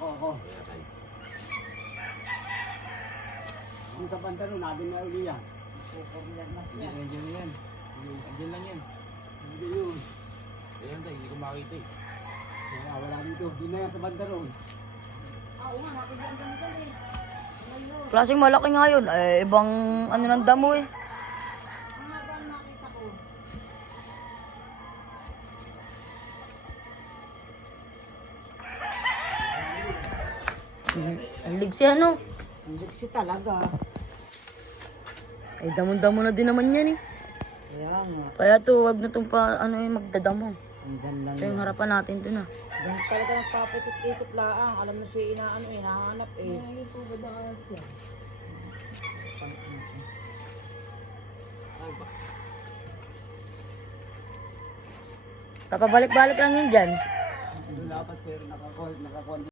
Ako. Ang sa pantalo, natin na uli yan. Andiyan na yan. Andiyan lang yan. Hindi yun. Ayan tayo, hindi ko makita eh. Wala dito. Hindi na yan sa pantalo. Klaseng malaki nga yun. Eh, ibang ano ng damo eh. Ang ligsi ano? Ang liksi talaga. Ay, damon-damo na din naman yan eh. Kaya nga. Kaya to, wag na itong ano eh, magdadamo. Andyan lang Ito yung harapan natin dun ah. Diyan talaga nagpapitot-ikot laang. Alam mo siya inaano eh, nahanap eh. Ay, ito ba na siya? Papabalik-balik lang yun dyan. Doon dapat pero nakakonti